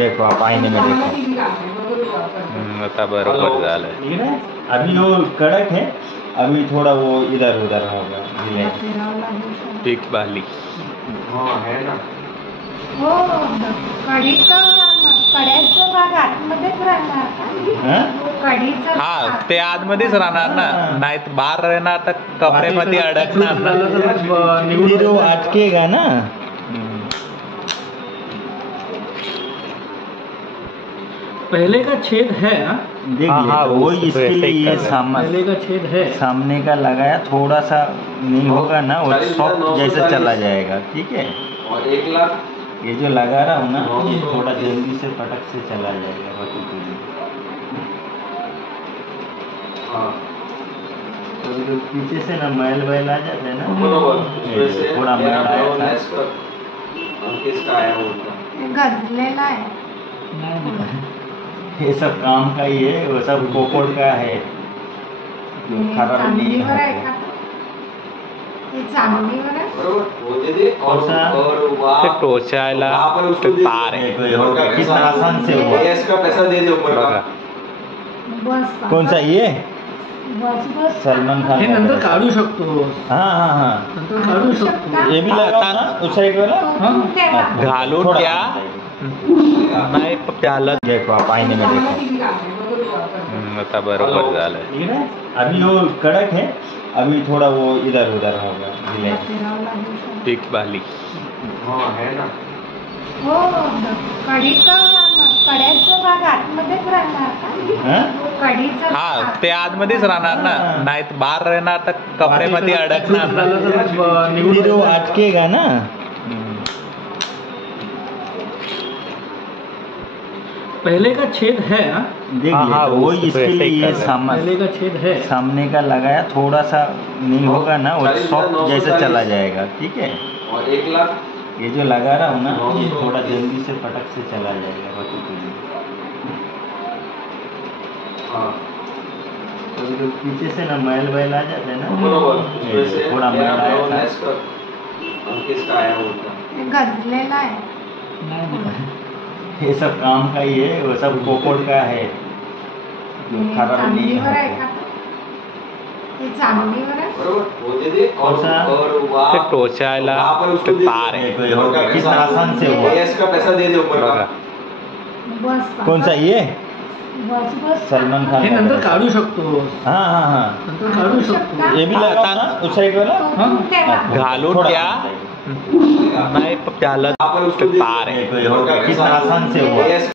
देखो आप आईने में देखो। आता बरोबर झालं। ठीक है, अभी वो कड़क है, अभी थोड़ा वो इधर उधर होगा ढीले। ठीक बाली है ना। हो, कढीचा कड्याचा भाग आतमध्येच राहणार का? कढीचा हा ते आतमध्येच राहणार ना, नाही बाहेर राहणार तर कपड्यामध्ये अडकणार ना। फिर वो अटकेगा ना। पहले का छेद है ना, देख हाँ, लिया हाँ, तो वो उस इसके वैसे ही लिए कर रहे पहले का छेद है। सामने का लगाया, थोड़ा सा नहीं होगा ना, वो सॉफ्ट जैसे चला जाएगा। ठीक है, और 1 लाख ये जो लगा रहा हूँ ना, ये थोड़ा जल्दी से पटक से चला जाएगा बाकी के लिए। हाँ कभी कभी पीछे से ना मैल वैल आ जाते हैं ना, बरोबर ये थोड़ा मैल आया था। किसका आया होता गजलेला आहे। ये सब काम का ही है, वो सब पोपड़ का है जो खराब नहीं चांदीवर आहे है। का? हे चांदीवर आहे? बरोबर बोलते थे और कौन-सा? ते टोचायला वहाँ पर उसको ते दे- तार आहे देखो ये हो गया, कितना आसान से हुआ। गैस का पैसा दे दे ऊपर बघा। का बस कौन सा ये? बस बस सलमान खान हे का नंतर पैसा। काढू शकतो, हाँ हाँ हाँ, नंतर काढू शकतो। ये भी लगा ना उस साइड वाला। तो तेव्हा घालून थोड़ा द्या, नाही त्याला देखो आप आईने में देखो। आता बरोबर झालं। ठीक है, अभी वो कड़क है, अभी थोड़ा वो इधर उधर होगा ढीले। फिरावं लागेल सर. ठीक बाली हाँ है ना। हो, कढीचा कड्याचा भाग आतमध्येच राहणार का? कढीचा हा ते आतमध्येच राहणार ना, नाही बाहेर राहणार तर कपड्यामध्ये अडकणार ना। फिर वो अटकेगा ना। पहले का छेद है ना, देख हाँ, लिया हाँ, तो वो उस इसके वैसे ही लिए कर रहे हैं। पहले का छेद है। सामने का लगाया, थोड़ा सा नहीं होगा ना, वो सॉफ्ट जैसे चला जाएगा। ठीक है, और 1 लाख ये जो लगा रहा हूँ ना, ये थोड़ा जल्दी से पटक से चला जाएगा बाकी के लिए। हाँ कभी कभी पीछे से ना मैल वैल आ जाते हैं ना, बरोबर ये थोड़ा मैल आया था। किसका आया होता गजलेला आहे. ये सब काम का ही है, वो सब पोपड़ का है जो खराब नहीं चांदीवर आहे है। का? हे चांदीवर आहे? बरोबर बोलते थे और कौन-सा? ते टोचायला वहाँ पर उसको ते दे- तार आहे देखो ये हो गया, कितना आसान से हुआ। गैस का पैसा दे दे ऊपर बघा। का बस कौन सा ये? बस बस सलमान खान हे का नंतर पैसा। काढू शकतो, हाँ हाँ हाँ, नंतर काढू शकतो। ये भी लगा ना उस साइड वाला। तो तेव्हा घालून थोड़ा द्या, नाही त्याला वहाँ पर उसको ते दे- तार आहे देखो ये हो गया, कितना आसान से हुआ। गैस